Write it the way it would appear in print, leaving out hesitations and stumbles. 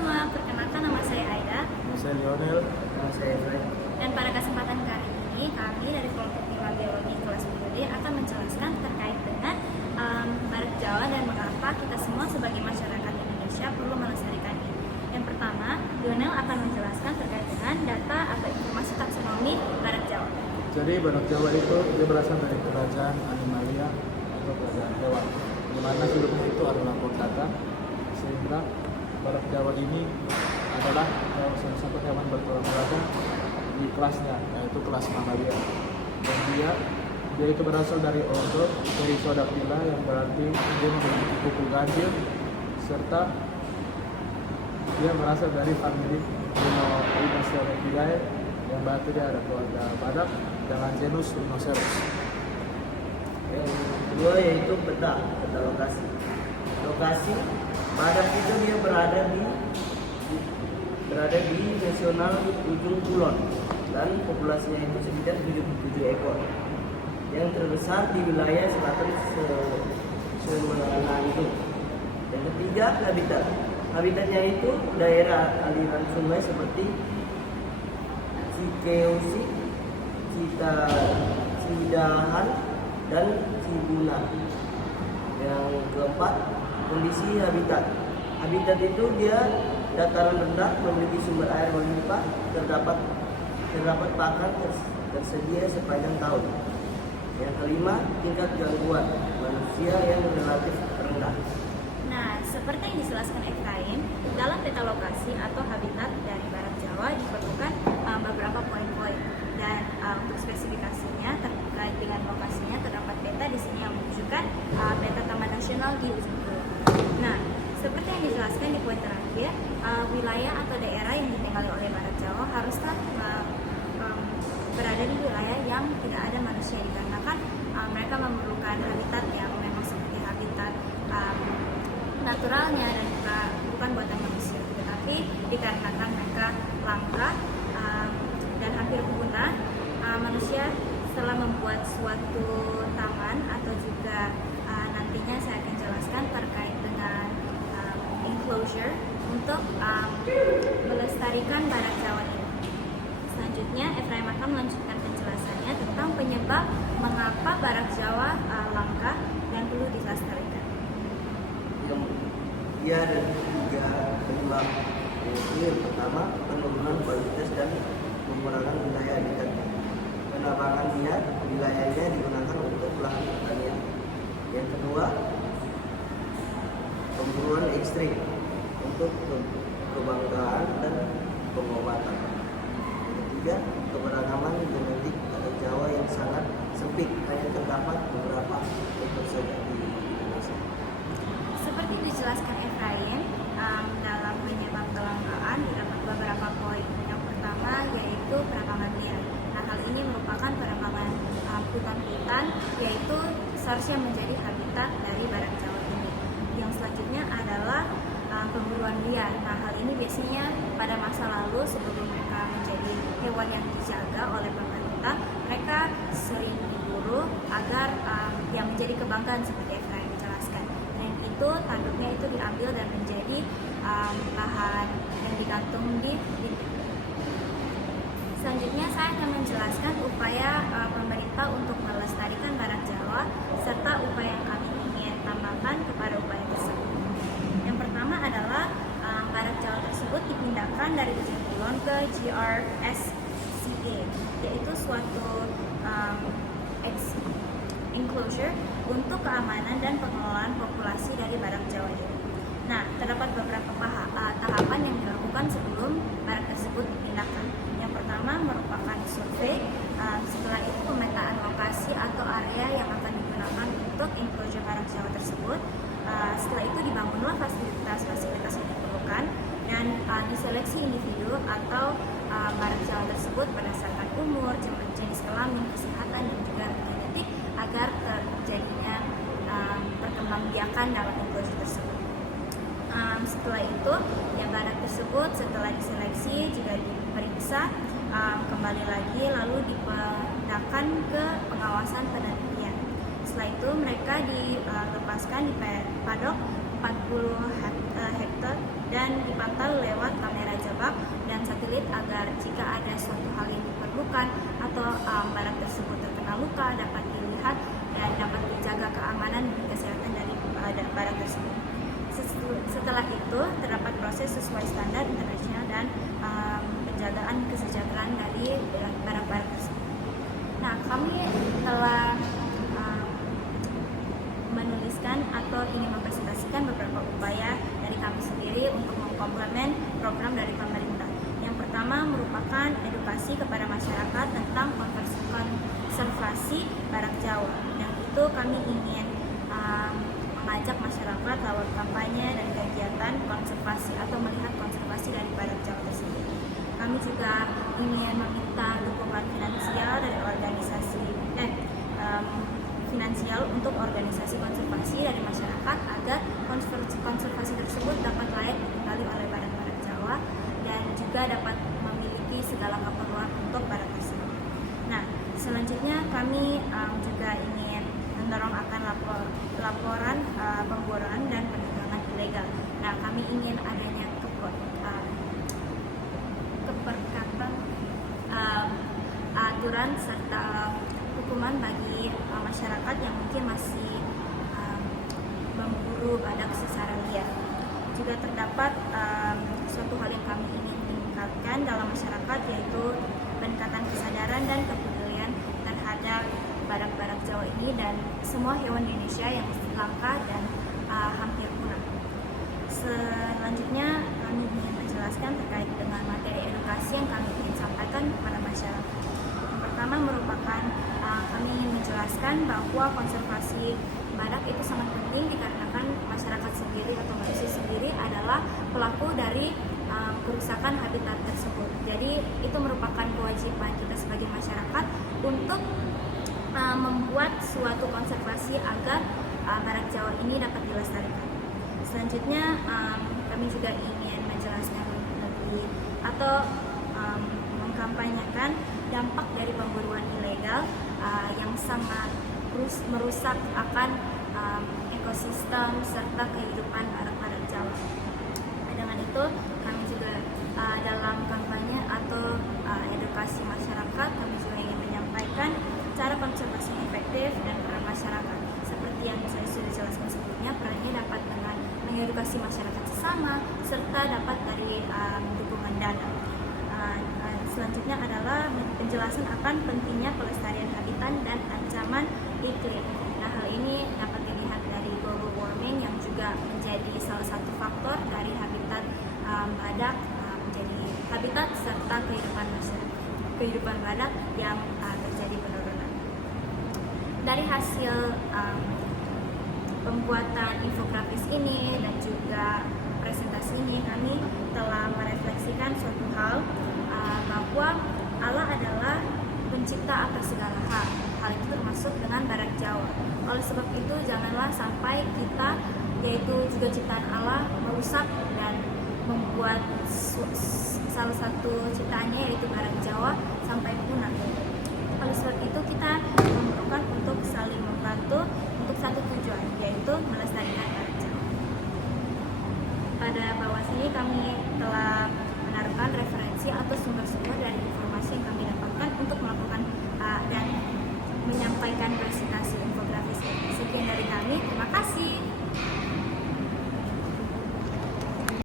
semua, perkenalkan nama saya Aida. Saya Lionel. Saya Efraim. Dan pada kesempatan kali ini, kami dari kelompok 5 biologi kelas 10D akan menjelaskan terkait dengan badak Jawa dan mengapa kita semua sebagai masyarakat Indonesia perlu melestarikannya. Yang pertama, Lionel akan menjelaskan terkait dengan data atau informasi taksonomi badak Jawa. Jadi badak Jawa itu dia berasal dari kerajaan Animalia atau kerajaan hewan, di mana hidupnya itu adalah chordata, sehingga badak Jawa ini adalah salah satu hewan bertulang belakang di kelasnya, yaitu kelas Mamalia. Dan dia itu berasal dari ordo Perissodactyla, yang berarti dia memiliki kuku ganjil, serta dia berasal dari famili Rhinoceratidae, yang berarti dia ada keluarga badak dengan genus Rhinoceros. Yang kedua yaitu peta lokasi. Lokasi badak itu dia berada di nasional ujung kulon, dan populasinya itu sekitar 77 ekor. Yang terbesar di wilayah selatan Semenanjung. Yang ketiga, habitat. Habitatnya itu daerah aliran sungai seperti Cikeusi, Cidahan, dan Cibuna. Yang keempat, kondisi habitat. Habitat itu dia dataran rendah, memiliki sumber air melimpah, terdapat pakan tersedia sepanjang tahun. Yang kelima, tingkat gangguan manusia yang relatif rendah. Nah, seperti yang dijelaskan Efraim, dalam peta lokasi atau habitat dari badak Jawa diperlukan beberapa poin-poin, dan untuk spesifikasinya terkait dengan lokasinya terdapat peta di sini yang menunjukkan peta Taman Nasional di ujung kulon. Nah, seperti yang dijelaskan di poin terakhir, wilayah atau daerah yang ditinggali oleh badak Jawa haruslah berada di wilayah yang tidak ada manusia, dikarenakan mereka memerlukan habitat yang memang seperti habitat naturalnya dan bukan buatan manusia. Tetapi dikarenakan mereka langka dan hampir punah, manusia setelah membuat suatu taman atau juga nantinya saya akan jelaskan terkait dengan enclosure untuk melestarikan badak Jawa ini. Selanjutnya, Efraim akan melanjutkan penjelasannya tentang penyebab mengapa badak Jawa langka dan perlu dilestarikan. Dia ada 3 penyebab. Yang pertama, penurunan kualitas dan pengurangan wilayah habitatnya. Penabangan liar, wilayahnya digunakan untuk lahan pertanian. Yang kedua, pemburuan ekstrim untuk kebanggaan dan pengobatan. Yang ketiga, keberagaman genetik badak Jawa yang sangat sempit, hanya terdapat beberapa ekor saja di Indonesia. Seperti dijelaskan Efraim, dalam penyebab kelangkaan terdapat beberapa poin. Yang pertama yaitu perambangan liar. Nah, hal ini merupakan perambangan hutan-hutan, yaitu seharusnya menjadi habitat dari badak Jawa ini. Yang selanjutnya adalah pemburuan liar. Nah, hal ini biasanya pada masa lalu sebelum mereka menjadi hewan yang dijaga oleh pemerintah, mereka sering diburu agar yang menjadi kebanggaan seperti Efraim menjelaskan. Dan itu tanduknya itu diambil dan menjadi bahan yang digantung di dinding. Selanjutnya saya akan menjelaskan upaya pemerintah untuk melestarikan badak Jawa serta upaya yang kami ingin tambahkan kepada upaya tersebut. Yang pertama adalah badak Jawa tersebut dipindahkan dari ujung kulon ke GRSCA, yaitu suatu enclosure untuk keamanan dan pengelolaan populasi dari badak Jawa ini. Nah, terdapat beberapa tahapan yang dilakukan sebelum badak tersebut dipindahkan. Yang pertama merupakan survei, setelah itu pemetaan lokasi atau area yang akan digunakan untuk enclosure badak Jawa tersebut. Setelah itu dibangunlah fasilitas-fasilitas yang diperlukan, dan diseleksi individu atau badak Jawa tersebut berdasarkan umur, jenis kelamin, kesehatan, dan juga genetik agar terjadinya perkembangbiakan dalam enclosure tersebut. Setelah itu, ya badak tersebut setelah diseleksi juga diperiksa kembali lagi, lalu dipindahkan ke pengawasan penelitian. Setelah itu mereka dilepaskan di padok 40 hektar dan dipantau lewat kamera jebak dan satelit agar jika ada suatu hal yang diperlukan atau barang tersebut terkena luka dapat dilihat dan dapat dijaga keamanan dan kesehatan dari barang tersebut. Setelah itu terdapat proses sesuai standar internasional dan penjagaan kesejahteraan dari barang-barang tersebut. Nah, kami telah menuliskan atau ingin mempresentasikan beberapa upaya dari kami sendiri untuk mengkomplement program dari pemerintah. Yang pertama merupakan edukasi kepada masyarakat tentang konservasi badak Jawa. Yang itu kami ingin mengajak masyarakat lewat kampanye dan kegiatan konservasi atau melihat konservasi dari badak Jawa tersebut. Kami juga ingin meminta dukungan finansial dari finansial untuk organisasi konservasi dari masyarakat agar konservasi tersebut dapat layak ditinggali oleh badak-badak Jawa dan juga dapat memiliki segala keperluan untuk badak tersebut. Nah, selanjutnya kami juga ingin mendorong akan laporan pemburuan dan perdagangan ilegal. Nah, kami ingin adanya keperkatan aturan serta hukuman bagi masyarakat yang mungkin masih memburu badak secara liar. Juga terdapat suatu hal yang kami ingin tingkatkan dalam masyarakat, yaitu peningkatan kesadaran dan kepedulian terhadap badak-badak Jawa ini dan semua hewan di Indonesia yang langka dan hampir punah. Selanjutnya kami ingin menjelaskan terkait dengan materi edukasi yang kami ingin sampaikan kepada masyarakat. Yang pertama merupakan kami ingin menjelaskan bahwa konservasi badak itu sangat penting dikarenakan masyarakat sendiri atau manusia sendiri adalah pelaku dari kerusakan habitat tersebut. Jadi itu merupakan kewajiban kita sebagai masyarakat untuk membuat suatu konservasi agar badak Jawa ini dapat dilestarikan. Selanjutnya kami juga ingin menjelaskan lebih atau mengkampanyekan dampak dari pemburuan ilegal yang sangat merusak akan ekosistem serta kehidupan badak-badak Jawa. Dengan itu kami juga dalam kampanye atau edukasi masyarakat kami juga ingin menyampaikan cara konservasi yang efektif dan peran masyarakat. Seperti yang saya sudah jelaskan sebelumnya, perannya dapat dengan mengedukasi masyarakat sesama serta dapat dari dukungan dana. Selanjutnya adalah penjelasan akan pentingnya pelestarian habitat dan ancaman iklim. Nah, hal ini dapat dilihat dari global warming yang juga menjadi salah satu faktor dari habitat badak menjadi habitat serta kehidupan badak yang terjadi penurunan. Dari hasil pembuatan infografis ini dan juga presentasi ini, kami telah merefleksikan suatu hal bahwa Allah adalah pencipta atas segala hal. Hal itu termasuk dengan badak Jawa. Oleh sebab itu janganlah sampai kita, yaitu juga ciptaan Allah, merusak dan membuat salah satu ciptaannya yaitu badak Jawa sampai punah. Oleh sebab itu kita memerlukan untuk saling membantu untuk satu tujuan, yaitu melestarikan badak Jawa. Pada bawah sini kami telah menaruhkan referensi atau sumber-sumber dari informasi yang kami dapatkan untuk melakukan dan menyampaikan presentasi infografis ini. Sekian dari kami, terima kasih.